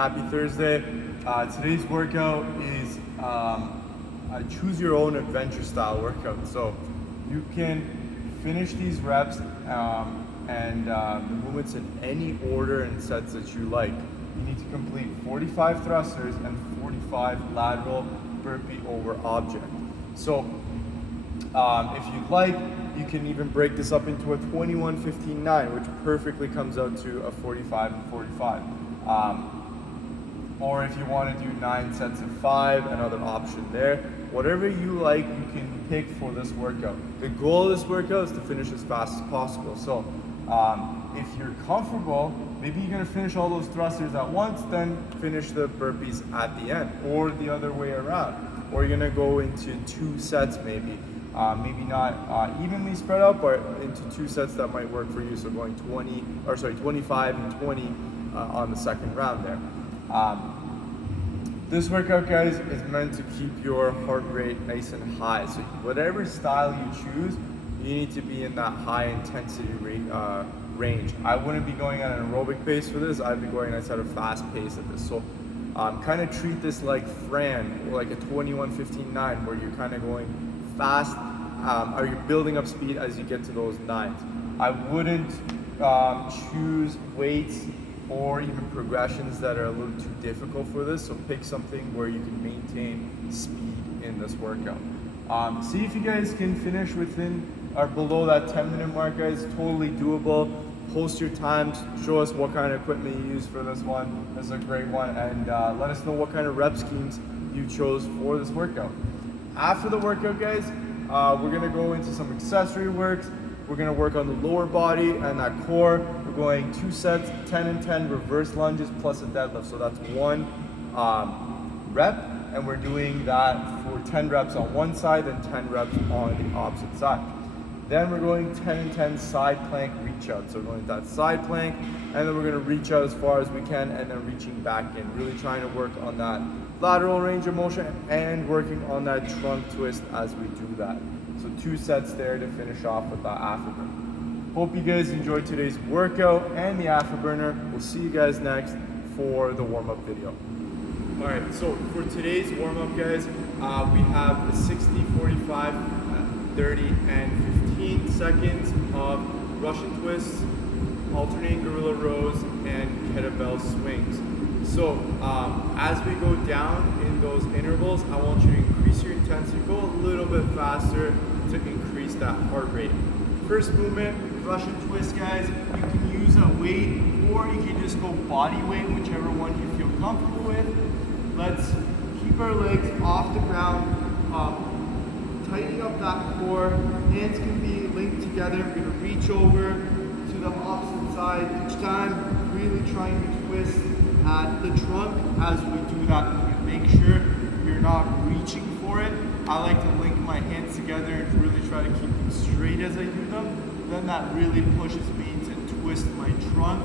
Happy Thursday. Today's workout is a choose your own adventure style workout. So you can finish these reps and the movements in any order and sets that you like. You need to complete 45 thrusters and 45 lateral burpee over object. So if you'd like, you can even break this up into a 21, 15, 9, which perfectly comes out to a 45 and 45. Or if you want to do 9 sets of 5, another option there. Whatever you like, you can pick for this workout. The goal of this workout is to finish as fast as possible. So if you're comfortable, maybe you're going to finish all those thrusters at once, then finish the burpees at the end, or the other way around. Or you're going to go into 2 sets maybe. Maybe not evenly spread out, but into 2 sets that might work for you. So going 25 and 20 on the second round there. This workout, guys, is meant to keep your heart rate nice and high. So whatever style you choose, you need to be in that high intensity range. I wouldn't be going at an aerobic pace for this. I'd be going at a fast pace at this. So kind of treat this like Fran, or like a 21, 15, 9, where you're kind of going fast, or you're building up speed as you get to those 9s. I wouldn't choose weights or even progressions that are a little too difficult for this, so pick something where you can maintain speed in this workout. See if you guys can finish within or below that 10-minute mark, guys. Totally doable. Post your times, show us what kind of equipment you use for this one. This is a great one, and let us know what kind of rep schemes you chose for this workout. After the workout, guys, we're gonna go into some accessory works. We're gonna work on the lower body and that core. We're going 2 sets, 10 and 10 reverse lunges plus a deadlift. So that's 1 rep, and we're doing that for 10 reps on one side and 10 reps on the opposite side. Then we're going 10 and 10 side plank reach out. So we're going that side plank, and then we're gonna reach out as far as we can and then reaching back in. Really trying to work on that lateral range of motion and working on that trunk twist as we do that. So 2 sets there to finish off with that afterburner. Hope you guys enjoyed today's workout and the afterburner. We'll see you guys next for the warm-up video. All right, so for today's warm-up, guys, we have the 60, 45, 30, and 15 seconds of Russian twists, alternating gorilla rows, and kettlebell swings. So as we go down in those intervals, I want you to increase your intensity, go a little bit faster to increase that heart rate. First movement, Russian twist, guys. You can use a weight, or you can just go body weight, whichever one you feel comfortable with. Let's keep our legs off the ground, tightening up that core. Hands can be linked together. We're gonna reach over to the opposite side each time, really trying to twist at the trunk as we do that movement. Make sure you're not reaching for it. I like to link my hands together and really try to keep them straight as I do them. Then that really pushes me to twist my trunk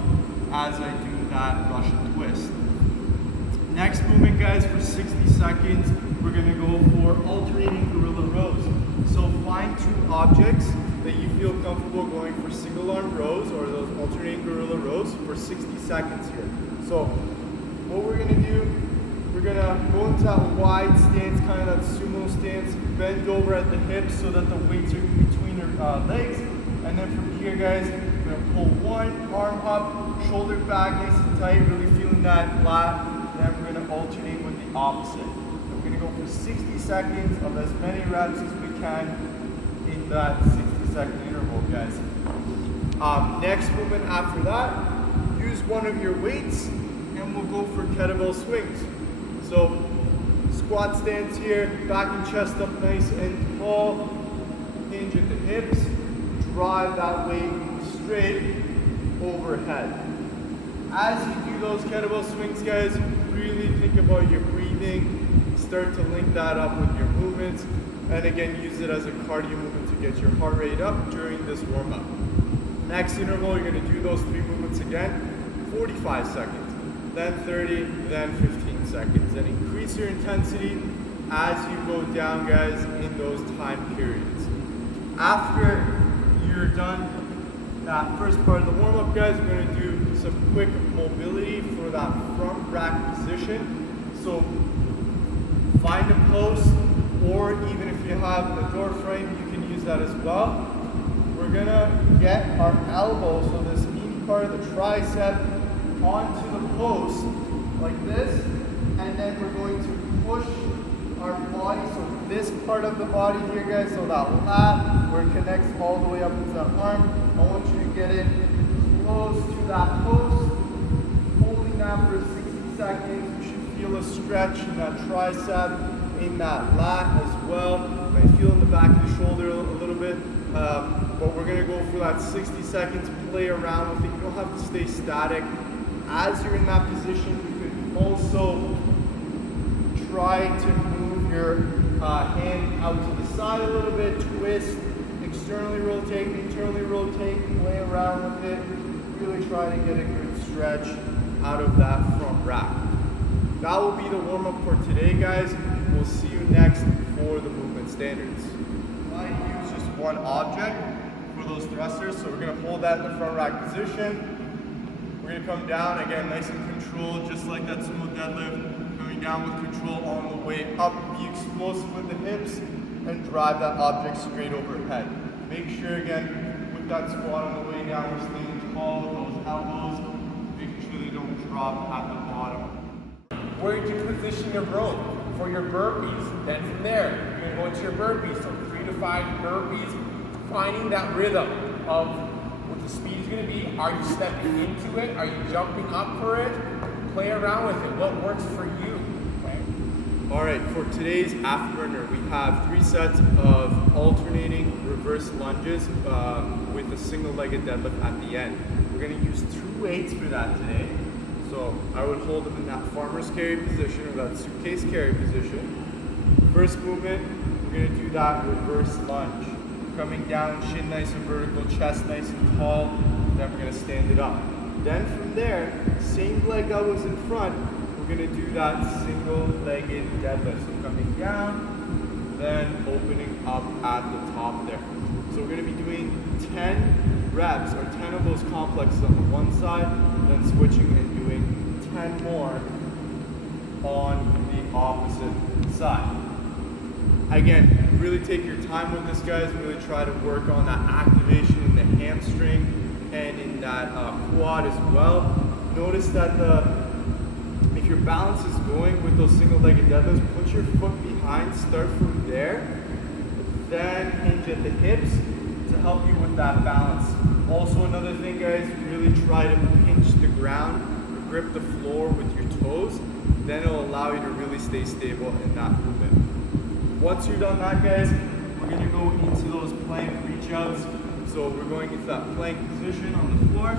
as I do that Russian twist. Next movement, guys, for 60 seconds, we're gonna go for alternating gorilla rows. So find 2 objects that you feel comfortable going for single arm rows or those alternating gorilla rows for 60 seconds here. So what we're gonna do, we're gonna go into that wide stance, kind of that sumo stance, bend over at the hips so that the weights are between your legs. And then from here, guys, we're gonna pull 1 arm up, shoulder back nice and tight, really feeling that lat. Then we're gonna alternate with the opposite. And we're gonna go for 60 seconds of as many reps as we can in that 60-second interval, guys. Next movement after that, use one of your weights, and we'll go for kettlebell swings. So squat stance here, back and chest up nice and tall, hinge at the hips, drive that weight straight overhead. As you do those kettlebell swings, guys, really think about your breathing, start to link that up with your movements, and again, use it as a cardio movement to get your heart rate up during this warm-up. Next interval, you're gonna do those 3 movements again, 45 seconds, then 30, then 15 seconds. Then increase your intensity as you go down, guys, in those time periods. After you're done that first part of the warm-up, guys, we're going to do some quick mobility for that front rack position. So find a post, or even if you have a door frame, you can use that as well. We're going to get our elbow, so this meaty part of the tricep, onto the post like this, and then we're going to push our body, so this part of the body here, guys, so that lat where it connects all the way up to the arm, I want you to get it close to that post, holding that for 60 seconds. You should feel a stretch in that tricep, in that lat as well. You might feel in the back of the shoulder a little bit, but we're going to go for that 60 seconds, play around with it. You don't have to stay static. As you're in that position, you can also try to move your hand out to the side a little bit, twist, externally rotate, internally rotate, play around with it. Really try to get a good stretch out of that front rack. That will be the warm-up for today, guys. We'll see you next for the movement standards. I use just one object for those thrusters, so we're going to hold that in the front rack position. We're going to come down, again, nice and controlled, just like that sumo deadlift. Coming down with control on the way up. Be explosive with the hips and drive that object straight overhead. Make sure, again, with that squat on the way down, we're staying tall with those elbows, making sure they don't drop at the bottom. Where do you position your rope for your burpees? Then from there, you're going to go into your burpees. So 3 to 5 burpees, finding that rhythm of what the speed is going to be. Are you stepping into it? Are you jumping up for it? Play around with it. What works for you? Okay? All right, for today's afterburner, we have 3 sets of alternating reverse lunges with a single-legged deadlift at the end. We're going to use 2 weights for that today. So I would hold them in that farmer's carry position or that suitcase carry position. First movement, we're going to do that reverse lunge. Coming down, shin nice and vertical, chest nice and tall. Then we're going to stand it up. Then from there, same leg that was in front, we're going to do that single-legged deadlift. So coming down, then opening up at the top there. So we're going to be doing 10 reps or 10 of those complexes on the one side, then switching and doing 10 more on the opposite side. Again, really take your time with this, guys. Really try to work on that activation in the hamstring and in that quad as well. Notice that if your balance is going with those single-legged deadlifts, put your foot behind, start from there, then hinge at the hips to help you with that balance. Also, another thing, guys, really try to pinch the ground, or grip the floor with your toes. Then it'll allow you to really stay stable in that movement. Once you're done that, guys, we're going to go into those plank reach outs. So we're going into that plank position on the floor.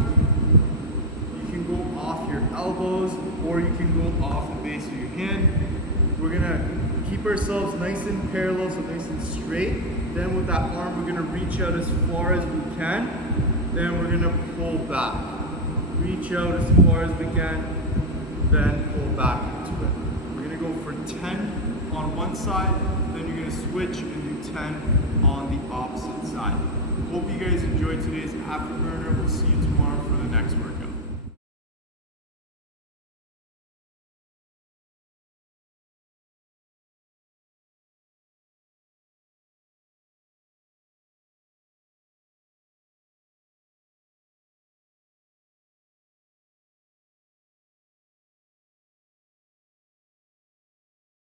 You can go off your elbows or you can go off the base of your hand. We're going to keep ourselves nice and parallel, so nice and straight. Then with that arm, we're going to reach out as far as we can. Then we're going to pull back. Reach out as far as we can, then pull back into it. We're going to go for 10 on one side, then you're going to switch and do 10 on the opposite side. Hope you guys enjoyed today's afterburner. We'll see you tomorrow for the next one.